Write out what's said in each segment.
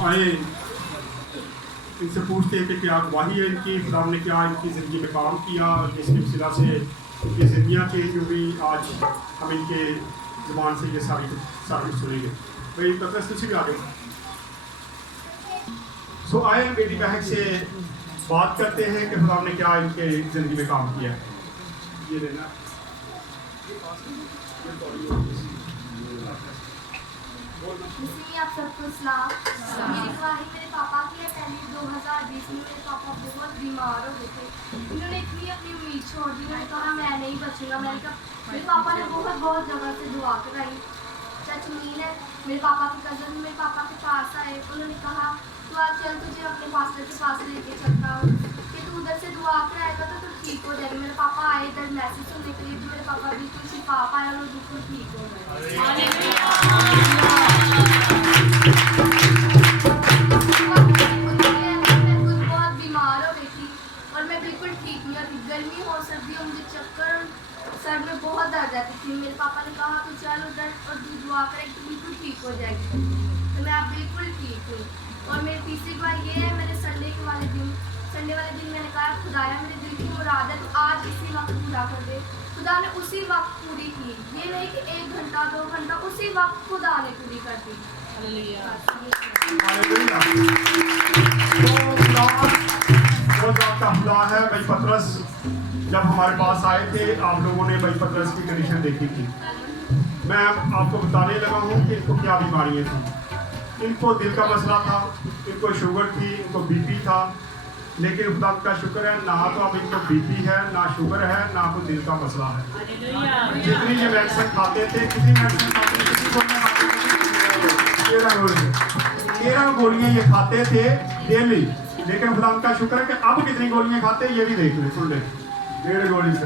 आए इनसे पूछते हैं कि क्या गवाही है इनकी, खुदा ने क्या इनकी ज़िंदगी में काम किया, जिसकी वसीला से इनकी ज़िंदगियाँ चेंज हो गई। आज हम इनके ज़बान से ये सारी सुनेंगे। भाई पत्रस तुझे भी आ गए। सो आए बेटी बहन से बात करते हैं कि खुदा ने क्या इनके ज़िंदगी में काम किया। ये लेना आप सबको सलाम। मेरी गवाही मेरे पापा की है। पहले 2020 में मेरे पापा बहुत बीमार हो गए थे। उन्होंने इतनी अपनी उम्मीद छोड़ दी, उन्होंने कहा मैं नहीं बचूंगा। मैंने कहा मेरे पापा ने बहुत जगह से दुआ कराई। सच मीन है, मेरे पापा के कज़न मेरे पापा के पास आए। उन्होंने कहा तू आज चल, तुझे अपने पास्टर के पास लेके चलता हूँ कि तू उधर से दुआ कराएगा तो तू ठीक हो जाएगी। मेरे पापा आए इधर मैसेज सुनने के लिए, तो मेरे पापा बिल्कुल शिफा पाए और बिल्कुल ठीक हो गए। गर्मी हो सर्दी हो, मुझे चक्कर सर में बहुत दर्द आती थी। मेरे पापा ने कहा तू चल उधर और तू दुआ करे तो बिल्कुल ठीक हो जाएगी। तो मैं अब बिल्कुल ठीक हूँ। और मेरी तीसरी बात ये है, मेरे संडे वाले दिन मैंने कहा खुदाया मेरे दिल की मुराद है तो आज इसी वक्त पूरा कर दे। खुदा ने उसी वक्त पूरी की। ये नहीं कि 1 घंटा 2 घंटा, उसी वक्त खुदा ने पूरी कर दी। आपका खुदा है। भाई पतरस जब हमारे पास आए थे, आप लोगों ने भाई पतरस की कंडीशन देखी थी। मैं आपको बताने लगा हूँ कि इनको क्या बीमारियाँ थी। इनको दिल का मसला था, इनको शुगर थी, इनको बीपी था। लेकिन खुदा का शुक्र है, ना तो अब इनको बीपी है, ना शुगर है, ना कोई दिल का मसला है। जितनी ये मेडिसिन खाते थे, कितनी मेडिसिन खाते थे, 13 गोलियाँ ये खाते थे डेली। लेकिन खुदा का शुक्र है कि अब कितनी गोलियां खाते हैं ये भी देख ले, सुन ले। 1.5 गोली से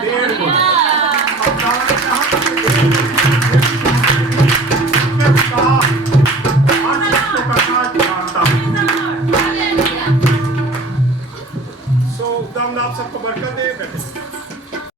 1.5 गोली। सो खुदा आप सबको बरकत दे।